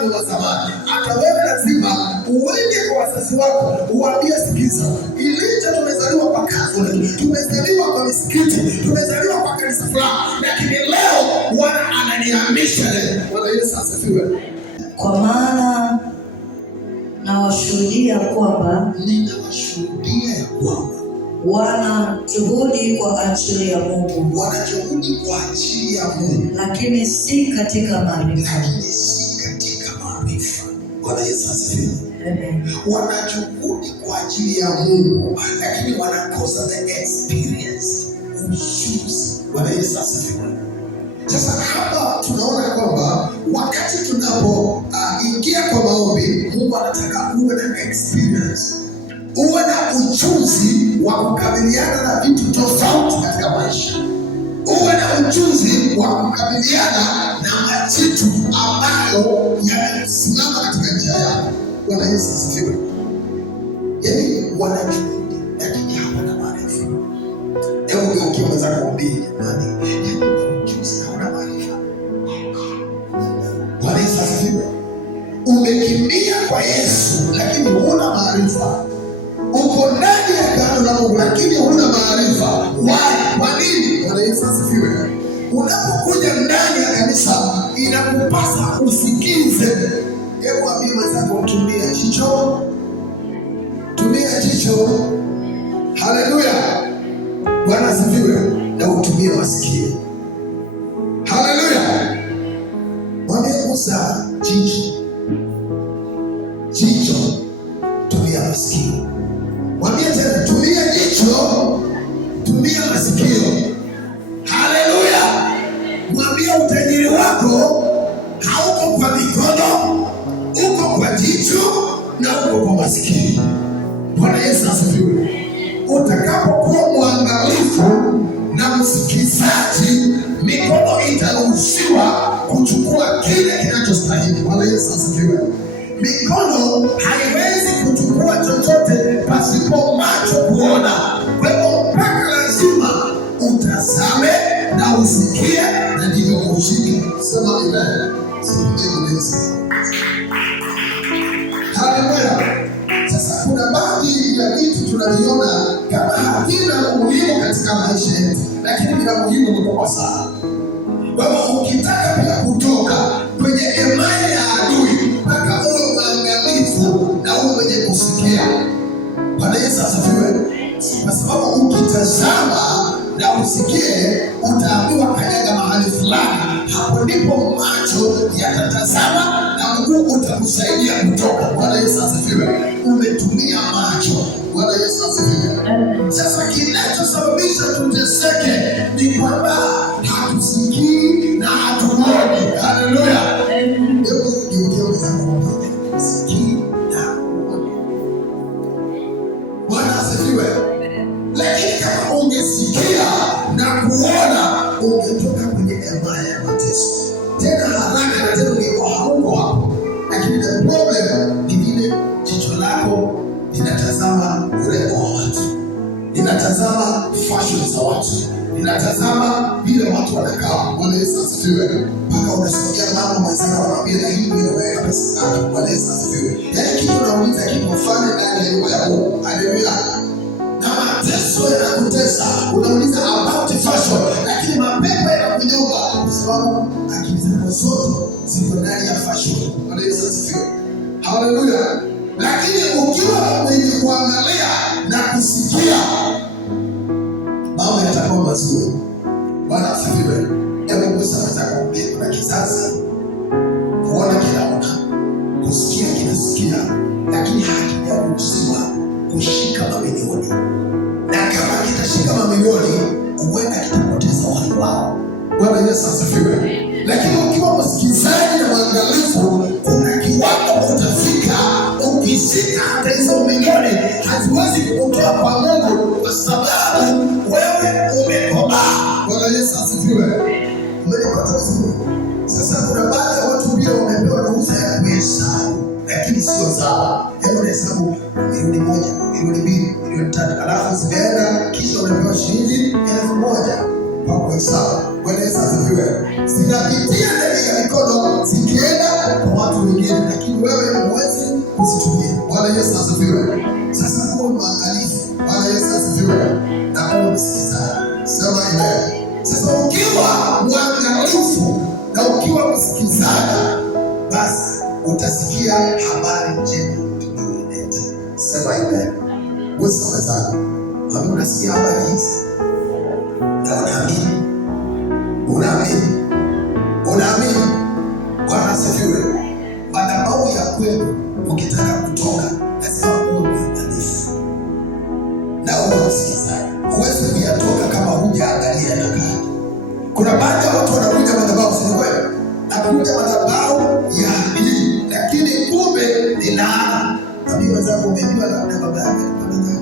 wangu wa zamani. Hata wewe lazima uende kwa wazazi wako, uwaambie sikiza, ilicha tumezaliwa kwa Catholic, tumezaliwa kwa misikiti, tumezaliwa kwa kanisa fulani, lakini leo Bwana ananihamisha leo. Bwana Yesu asifiwe. Kwa maana ninawashuhudia kwamba wanajuhudi kwa ajili ya Mungu, lakini si katika maarifa. Bwana Yesu asifiwe. Wanajuhudi kwa ajili ya Mungu, lakini wanakosa the experience, ujuzi. Bwana Yesu asifiwe. Sasa hapa tunaona kwamba wakati tunapoingia kwa maombi, Mungu anataka uwe na experience, uwe na ujuzi wa kukabiliana na vitu tofauti katika maisha, uwe na ujuzi wa kukabiliana na majitu ambayo yanasimama katika njia yako. Bwana Yesu asifiwe. Yaani wanajuhudi lakini hawana maarifa. Hebu geukia mwenzako mwambie, jamani, umekimbia kwa Yesu lakini huna maarifa. Uko ndani ya agano la Mungu lakini huna maarifa. Kwa nini? Bwana Yesu asifiwe. Unapokuja ndani ya kanisa inakupasa usikize. Hebu ambie mwenzako, tumia jicho. Tumia jicho. Haleluya. Bwana asifiwe. Na utumie masikio. Haleluya. Mwambie Musa, jicho. Jicho, tumia masikio. Mwambie tena, tumia jicho, tumia masikio. Haleluya. Mwambie utajiri wako hauko kwa mikono, uko kwa jicho na uko kwa masikio. Bwana Yesu asifiwe. Utakapokuwa mwangalifu na msikizaji, mikono itaruhusiwa kuchukua kile kinachostahili. Bwana Yesu asifiwe. Mikono haiwezi kuchukua chochote pasipo macho kuona. Kwa hivyo mpaka lazima utazame na usikie na ndivyo ushike. Sema amen. Haleluya. Sasa kuna baadhi ya vitu tunaviona kama havina umuhimu katika maisha yetu, lakini vina umuhimu mkubwa sana. Kwa hivyo ukitaka pia kutoka kwenye imani ya adui, mpaka uwe mwangalifu na uwe mwenye kusikia. Bwana Yesu asifiwe. Kwa sababu ukitazama na usikie, utaambiwa kanyaga mahali fulani. Hapo ndipo macho yatatazama na Mungu utakusaidia kutoka. Bwana Yesu asifiwe. Umetumia macho. Bwana Yesu asifiwe. Sasa kinachosababisha tuteseke ni kwamba hatusikii na hatuoni. Haleluya. Bwana asifiwe. Lakini kama ungesikia na kuona, ungetoka kwenye ema ya mateso tena haraka, na tena ungekuwa hauko hapo. Lakini the problem ni vile jicho lako linatazama urembo wa watu, linatazama fashion za watu, linatazama vile watu wanakaa. Bwana Yesu asifiwe. Mpaka unasikia mama mwenzako anamwambia, na hii ndio umeweka pesa zako. Bwana Yesu asifiwe. Yaani kitu unauliza kifanye ndani ya nyumba ya Mungu. Haleluya. Na mateso yanakutesa, unauliza about fashion, lakini mapepo yanakunyonga kwa sababu akili zako zote ziko ndani ya fashion. Bwana Yesu asifiwe. Haleluya. Lakini ukiwa mwenye kuangalia na kusikia, mambo yatakuwa mazuri. Bwana asifiwe. Hebu kusema kuna kizazi kuona kinaona, kusikia kinasikia, lakini hakijaruhusiwa kushika mamilioni. Na kama kitashika mamilioni, huenda kitapoteza uhai wao. Bwana Yesu asifiwe. Lakini ukiwa msikizaji na mwangalifu, kuna kiwango utafika, ukishika hata hizo milioni haziwezi kukutoa kwa Mungu, kwa sababu wewe umekomaa. Bwana Yesu asifiwe. Umenipata vizuri? Sasa kuna baadhi ya watu pia wamepewa ruhusa ya kuhesabu, lakini sio sawa. Hebu hesabu milioni 1, milioni 2, milioni 3, alafu zimeenda, kisha unapewa shilingi 1000 kwa kuhesabu. Bwana Yesu asifiwe. Zinapitia ndani ya mikono zikienda kwa watu wengine, lakini wewe huwezi kuzitumia. Bwana Yesu asifiwe. Sasa kuwa mwangalifu. Bwana Yesu asifiwe. Na kuwa msikizaji. Sema amen. Sasa ukiwa mwangalifu na ukiwa msikizaji, basi utasikia habari njema tuliyoleta. Sema amen. Wewe sana. Wewe unasikia habari hizi? Na unaamini? Unaamini? Unaamini? Bwana asifiwe. Madhabahu ya kweli ukitaka kutoka lazima uwe mwangalifu na uwe msikizaji. Huwezi kuyatoka kama hujaangalia nyakati. Kuna baadhi ya watu wanakuja madhabahu, si kweli? Anakuja madhabahu ya hii, lakini kumbe ni laana. Nabii wenzangu, umejua labda baba yake alikuwa nadhani.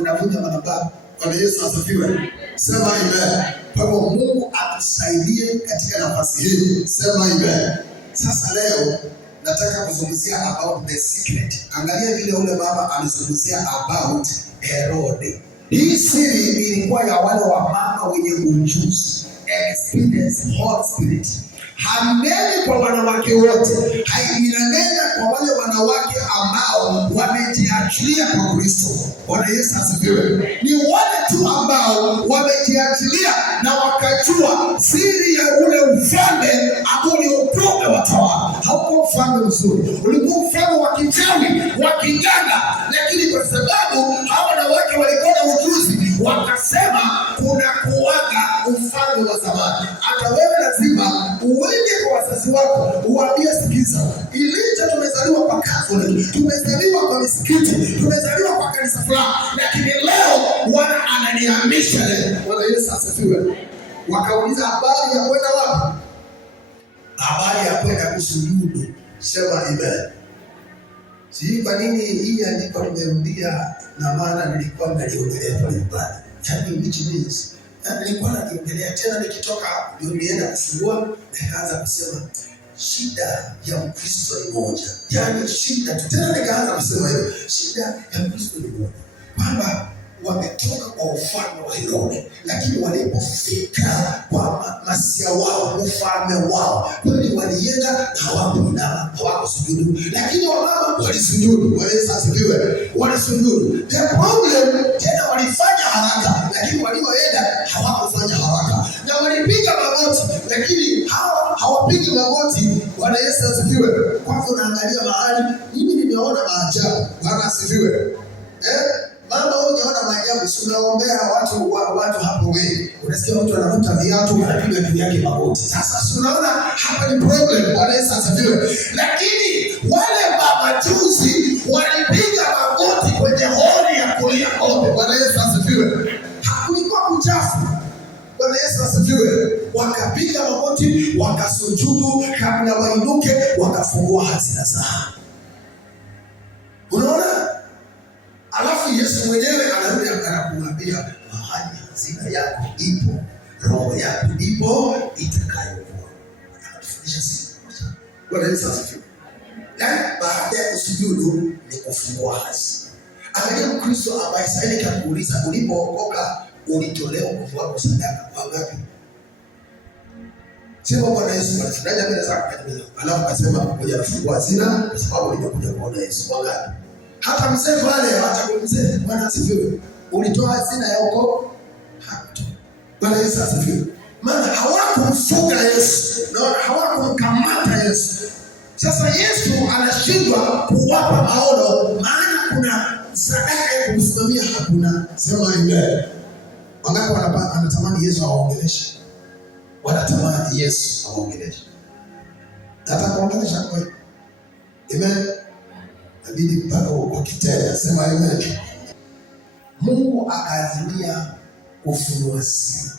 Unakuja madhabahu. Bwana Yesu asifiwe. Sema amen. Kwa hivyo Mungu atusaidie katika nafasi hii. Sema amen. Sasa leo nataka kuzungumzia about the secret. Angalia vile ule mama alizungumzia about Herode. Hii siri ilikuwa ya wale wa mama wenye ujuzi, experience, Holy Spirit. Haneni kwa wanawake wote, hainanena kwa wale wanawake ambao wamejiachilia kwa Kristo. Bwana Yesu asifiwe. Ni wale tu ambao wamejiachilia na wakajua siri ya ule ufalme ambao uliokuwa umewatawala. Haukuwa ufalme mzuri, ulikuwa ufalme wa kichawi, wa kiganga, lakini kwa sababu hawa wanawake walikuwa na ujuzi, wakasema kuna kuwaga ufalme wa zamani. Hata wewe lazima uende kwa wazazi wako, uwaambie sikiza, Elijah tumezaliwa kwa Catholic, tumezaliwa kwa misikiti, tumezaliwa kwa kanisa fulani, lakini leo Bwana ananihamisha leo. Bwana Yesu asifiwe. Wakauliza habari ya kwenda wapi? Habari ya kwenda kusujudu. Sema amen. Sijui kwa nini hii andiko nimerudia, na maana nilikuwa naliongelea pale pale. Yaani which means nilikuwa naliongelea tena, nikitoka ndio nienda kufungua, nikaanza kusema shida ya Mkristo ni moja. Yaani shida tu, tena nikaanza kusema hiyo shida ya Mkristo ni moja, kwamba wametoka kwa ufalme wa Herode, lakini walipofika kwa masia wao, ufalme wao, kweli walienda na hawakuinama, hawakusujudu, lakini wamama walisujudu. Yesu asifiwe. Walisujudu. The problem, tena walifanya haraka, lakini walioenda hawakufanya haraka, na walipiga magoti, lakini hawapigi magoti. Bwana Yesu asifiwe. Kwa hivyo naangalia mahali, mimi nimeona maajabu. Bwana asifiwe. Mama hujaona maajabu, si unaombea watu hapo wengi. Unasikia mtu anavuta viatu, anapiga juu yake magoti. Sasa si unaona hapa ni problem. Bwana Yesu asifiwe. Lakini wale mamajuzi walipiga magoti kwenye hori ya kulia ng'ombe. Bwana Yesu asifiwe. Hakulikuwa kuchafu. Bwana Yesu asifiwe. Wakapiga magoti, wakasujudu, kabla wainuke wakafungua hazina zao. Unaona? Alafu Yesu mwenyewe anarudi anakuambia mahali hazina yako ipo, roho yako ipo itakayokuwa. Anatufundisha sisi. Bwana Yesu asifiwe. Baada ya kusujudu ni kufungua hazina. Angalia Mkristo ambaye sasa hivi kakuuliza, ulipookoka ulitolewa nguvu wako sadaka kwa ngapi? Sema Bwana Yesu anafurahi mbele zako. Alafu akasema ngoja nifungua hazina kwa sababu nimekuja kuona Yesu. Kwa ngapi? Hata mzee pale atakuuliza, Bwana asifiwe, ulitoa hazina ya wokovu? Bwana Yesu asifiwe. Maana hawakumfunga Yesu na hawakumkamata Yesu. Sasa Yesu anashindwa kuwapa maono, maana kuna sadaka ya kumsimamia hakuna. Sema amen. Wangapi wanatamani Yesu awaongeleshe? Wanatamani Yesu awaongeleshe. Hata kuongelesha kweli. Amen. Inabidi mpaka kwa kitenda. Sema amen. Mungu akaazimia kufunua siri.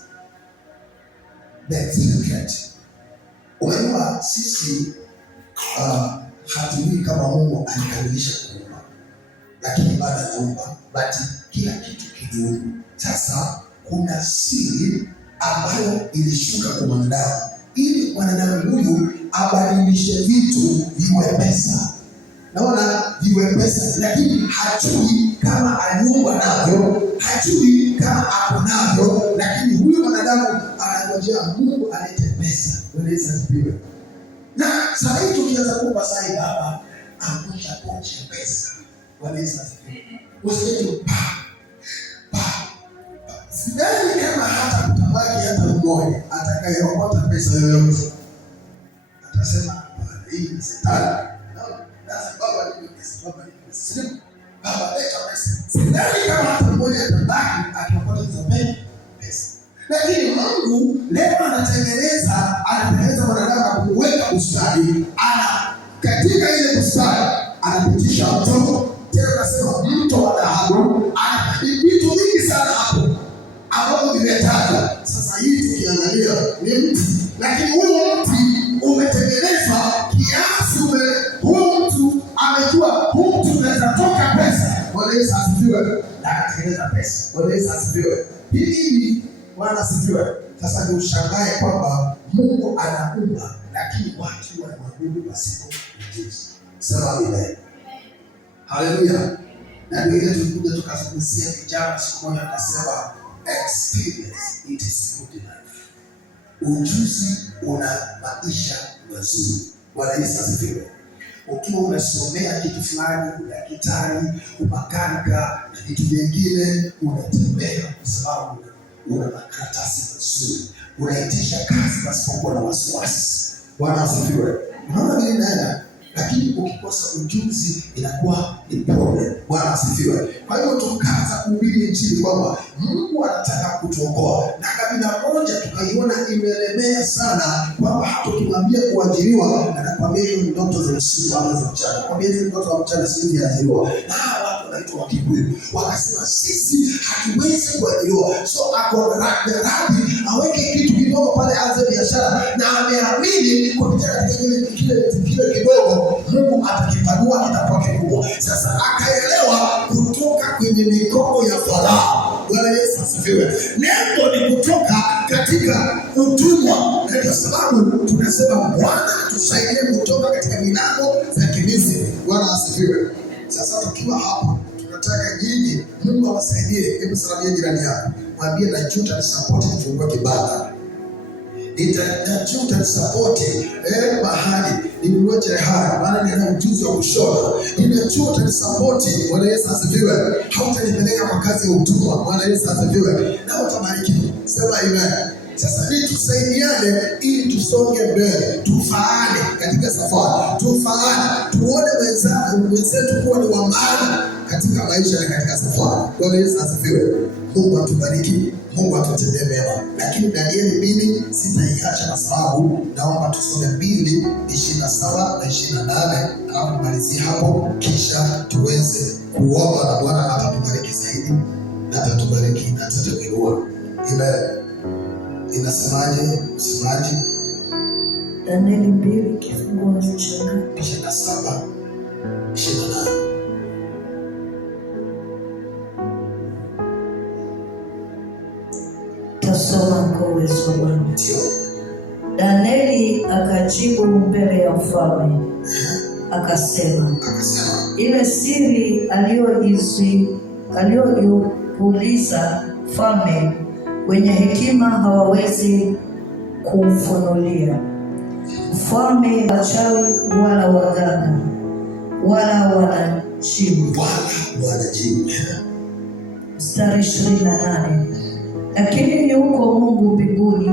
The secret. Unajua sisi hatujui kama Mungu alikamilisha kuumba, lakini bado anaumba, bali kila kitu kiliumbwa. Sasa kuna siri ambayo ilishuka kwa mwanadamu ili mwanadamu huyu abadilishe vitu viwe pesa. naona viwe pesa, lakini hajui kama aliumba navyo, hajui kama ako navyo, lakini huyu mwanadamu anangojea Mungu alete pesa. Unaweza kupiga. Na sasa hivi tukianza kupa sasa baba angusha pochi pesa. Unaweza kupiga. Usiende sidhani kama hata kutabaki hata mmoja atakayeokota pesa yoyote. Atasema hii ni shetani. Baba leta pesa. Sidhani kama hata mmoja atabaki akiokota hizo pesa. Lakini Mungu leo anatengeneza mwanadamu kuweka bustani. Katika ile bustani anapitisha mto. Tena nasema mto wa dhahabu. Ana vitu vingi sana hapo ambavyo vimetaja. Sasa hii tukiangalia ni mti, lakini huo mti umetengenezwa kiasi huo mtu amejua huu mtu unaweza toka pesa. Bwana Yesu asifiwe. Na akatengeneza pesa. Bwana Yesu asifiwe. Hili Bwana asifiwe. Sasa ni ushangae kwamba Mungu anaumba, lakini watu wanaabudu pasipo ujuzi. Sema amen. Haleluya. Na ndio ile tulikuja tukazungumzia vijana siku moja, akasema experience it is good life. Ujuzi una maisha mazuri. Bwana Yesu asifiwe. Ukiwa unasomea kitu fulani, udaktari, umakanika na vitu vingine, unatembea kwa sababu una makaratasi mazuri, unaitisha kazi pasipokuwa na wasiwasi. Bwana asifiwe. Unaona nini naenda? Lakini ukikosa ujuzi inakuwa ni problem. Bwana asifiwe. Kwa hiyo tukaanza kuhubiri injili kwamba Mungu anataka kutuokoa, na kabila moja tukaiona imelemea sana kwamba hapo tukimwambia kuajiriwa anakwambia hiyo ndoto za usiku ama za mchana. Kwambia hizo ndoto za mchana si kuajiriwa. Na watu wanaitwa Wakikuyu wakasema sisi hatuwezi kuajiriwa. So ako radhi aweke kitu kidogo pale aanze biashara, na ameamini kupitia katika kile kidogo Mungu atakipanua kitakuwa kikubwa. Sasa akaelewa kutoka kwenye mikono ya Farao. Bwana Yesu asifiwe. Lengo ni kutoka katika utumwa, na kwa sababu tunasema Bwana tusaidie kutoka katika milango za Misri. Bwana asifiwe. Sasa tukiwa hapa tunataka nyinyi Mungu awasaidie. Hebu salamia jirani yako, mwambie na chuta ni support nifungue kibanda. Nitachuta support mahali ninunue cherehani, maana nina ujuzi wa kushona. Ninachuta support. Bwana Yesu asifiwe. Hautanipeleka kwa kazi ya utumwa. Bwana Yesu asifiwe. Na utabarikiwa. Sema amen. Sasa ni tusaidiane ili tusonge mbele, tufaane katika safari, tufaane, tuone wenzetu kuwa ni wa maana katika maisha na katika safari. Bwana Yesu asifiwe. Mungu atubariki, Mungu atutendee mema. Lakini Danieli 2 sitaiacha kwa sababu naomba tusome 2:27 na 28, alafu tumalizie hapo, kisha tuweze kuomba na Bwana atatubariki zaidi na atatubariki na atatuinua. Amen. Inasemaje msemaji? Danieli 2 kifungu cha 27 28. Tasoma kwa uwezo wa Bwana. Danieli akajibu mbele ya mfalme akasema, ile siri aliyoiuliza mfalme wenye hekima hawawezi kufunulia. Mfalme wachawi wala waganga wala wanajimu. Mstari 28. Lakini yuko Mungu mbinguni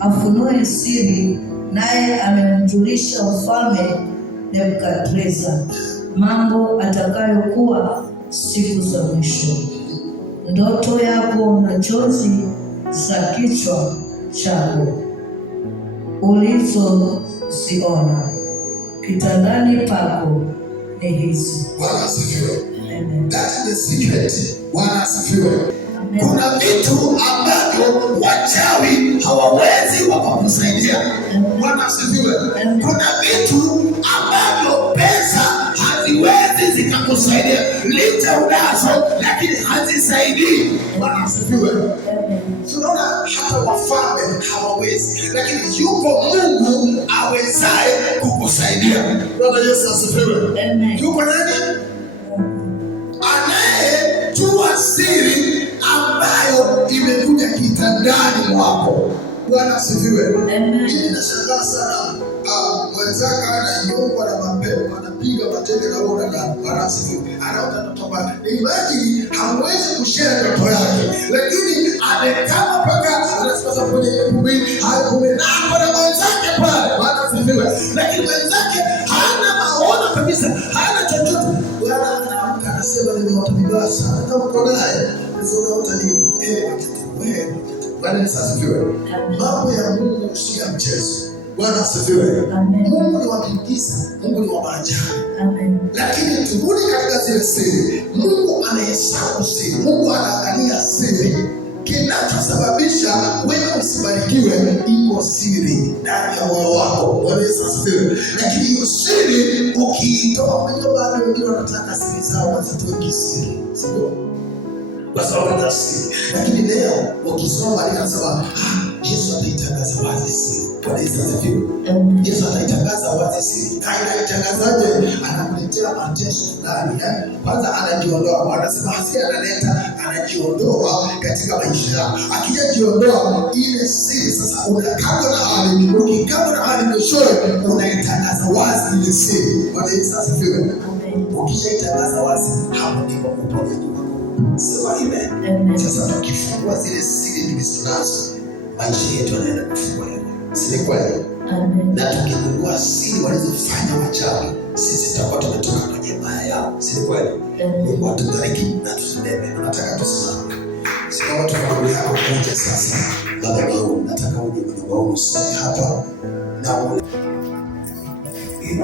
afunue siri, naye amemjulisha mfalme Nebukadreza mambo atakayokuwa siku za mwisho. Ndoto yako na chozi za kichwa chako ulizoziona kitandani pako ni hizi. Bwana asifiwe. That is the secret. Bwana asifiwe. Kuna vitu ambavyo wachawi hawawezi wakakusaidia. Bwana asifiwe. Kuna vitu ambavyo pesa haziwezi zikakusaidia. Licha unazo, lakini hazisaidii. Bwana asifiwe. Tunaona hata wafalme hawawezi, lakini yuko Mungu awezaye kukusaidia. Bwana Yesu asifiwe. Yuko nani? Anayejua siri ambayo imekuja kitandani mwako. Bwana asifiwe. Mimi nashangaa sana, mwenzaka ananyongwa na mapepo, anapiga mateke na roho ndani. Bwana asifiwe. Anaota ndoto mbaya. Imagine hawezi kushare ndoto yake, lakini amekama mpaka anasema kwenye kumbi, hapo na mwenzake pale. Bwana asifiwe. Lakini mwenzake hana maono kabisa, hana chochote. Bwana anaamka anasema nimeota vibaya sana. Kama uko naye, unaota nini? Wewe Bwana asifiwe. Mambo ya Mungu si ya mchezo. Bwana asifiwe. Mungu ni wa miujiza, Mungu ni wa maajabu. Lakini turudi katika zile siri. Mungu anahesabu siri, Mungu anaangalia siri. Kinachosababisha wewe usibarikiwe iko siri ndani ya moyo wako. Bwana asifiwe. Lakini hiyo siri ukiitoa, unajua bado wengine wanataka siri zao wazitoe kisiri. Sio? Kwa sababu ya siri. Lakini leo ukisoma anasema Yesu ataitangaza wazi siri. Bwana asifiwe. Yesu ataitangaza wazi siri. Anaitangazaje? Anakuletea mateso fulani. Kwanza anajiondoa. Anasema hasi anajiondoa katika maisha yako. Akijiondoa ile siri, sasa unakabwa na hali. Ukikabwa na hali mwishowe unaitangaza wazi ile siri. Bwana asifiwe. Ukishaitangaza wazi, hapo ndipo uponyaji. Sema amen. Sasa tukifungua zile siri tulizonazo, maisha yetu yanaenda kufunguliwa. Si kweli? Na tukigundua siri walizofanya wachawi, sisi tutakuwa tumetoka kwenye maya yao. Si kweli? Mungu atubariki na tusimame. Nataka tusimame. Simama tufungue hapo moja sasa. Madhabahu, nataka uje madhabahu usome hapa na ule. Hii